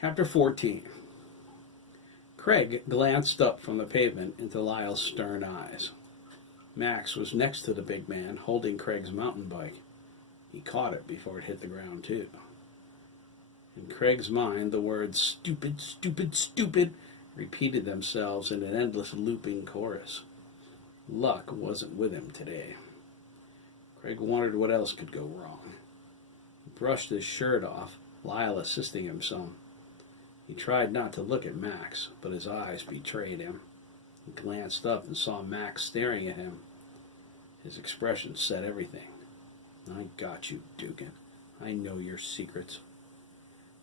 Chapter 14. Craig glanced up from the pavement into Lyle's stern eyes. Max was next to the big man, holding Craig's mountain bike. He caught it before it hit the ground, too. In Craig's mind, the words "stupid, stupid, stupid" repeated themselves in an endless looping chorus. Luck wasn't with him today. Craig wondered what else could go wrong. He brushed his shirt off, Lyle assisting him some. He tried not to look at Max, but his eyes betrayed him. He glanced up and saw Max staring at him. His expression said everything. "I got you, Dougan. I know your secrets."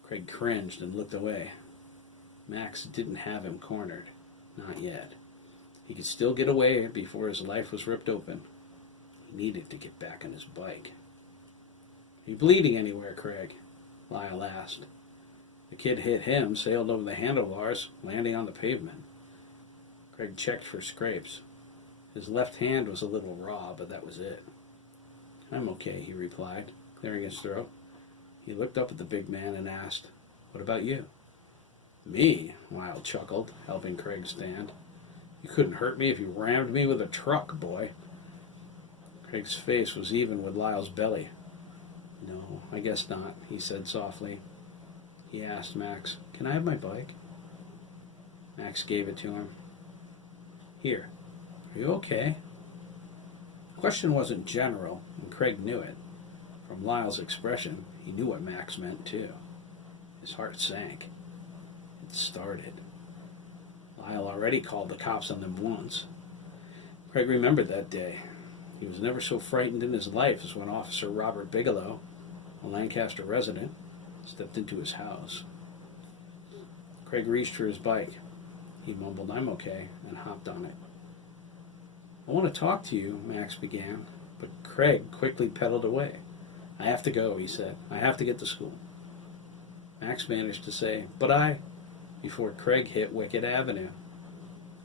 Craig cringed and looked away. Max didn't have him cornered. Not yet. He could still get away before his life was ripped open. He needed to get back on his bike. "Are you bleeding anywhere, Craig?" Lyle asked. The kid hit him, sailed over the handlebars, landing on the pavement. Craig checked for scrapes. His left hand was a little raw, but that was it. "I'm okay," he replied, clearing his throat. He looked up at the big man and asked, "What about you?" "Me?" Lyle chuckled, helping Craig stand. "You couldn't hurt me if you rammed me with a truck, boy." Craig's face was even with Lyle's belly. "No, I guess not," he said softly. He asked Max, "Can I have my bike?" Max gave it to him. "Here. Are you okay?" The question wasn't general, and Craig knew it. From Lyle's expression, he knew what Max meant, too. His heart sank. It started. Lyle already called the cops on them once. Craig remembered that day. He was never so frightened in his life as when Officer Robert Bigelow, a Lancaster resident, stepped into his house. Craig reached for his bike. He mumbled, "I'm okay," and hopped on it. "I want to talk to you," Max began, but Craig quickly pedaled away. "I have to go," he said. "I have to get to school." Max managed to say, "But I," before Craig hit Wicked Avenue.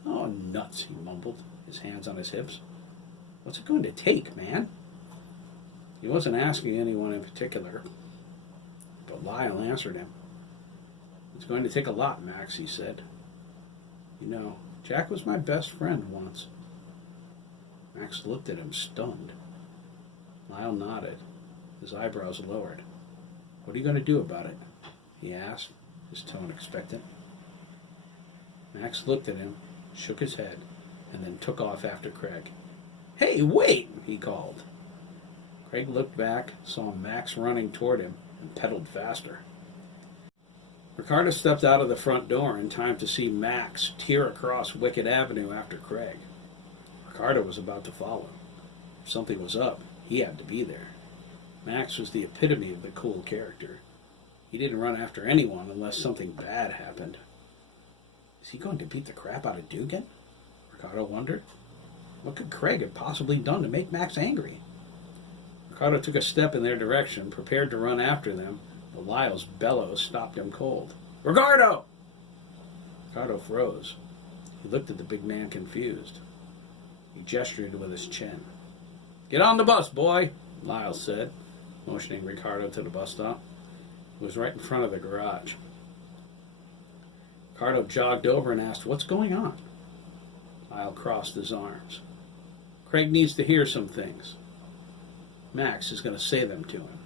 "Oh, nuts," he mumbled, his hands on his hips. "What's it going to take, man?" He wasn't asking anyone in particular, but Lyle answered him. "It's going to take a lot, Max," he said. "You know, Jack was my best friend once." Max looked at him, stunned. Lyle nodded, his eyebrows lowered. "What are you going to do about it?" he asked, his tone expectant. Max looked at him, shook his head, and then took off after Craig. "Hey, wait!" he called. Craig looked back, saw Max running toward him, and pedaled faster. Ricardo stepped out of the front door in time to see Max tear across Wicked Avenue after Craig. Ricardo was about to follow. If something was up, he had to be there. Max was the epitome of the cool character. He didn't run after anyone unless something bad happened. Is he going to beat the crap out of Dougan? Ricardo wondered. What could Craig have possibly done to make Max angry? Ricardo took a step in their direction, prepared to run after them, but Lyle's bellows stopped him cold. "Ricardo!" Ricardo froze. He looked at the big man confused. He gestured with his chin. "Get on the bus, boy," Lyle said, motioning Ricardo to the bus stop. It was right in front of the garage. Ricardo jogged over and asked, "What's going on?" Lyle crossed his arms. "Craig needs to hear some things. Max is going to say them to him."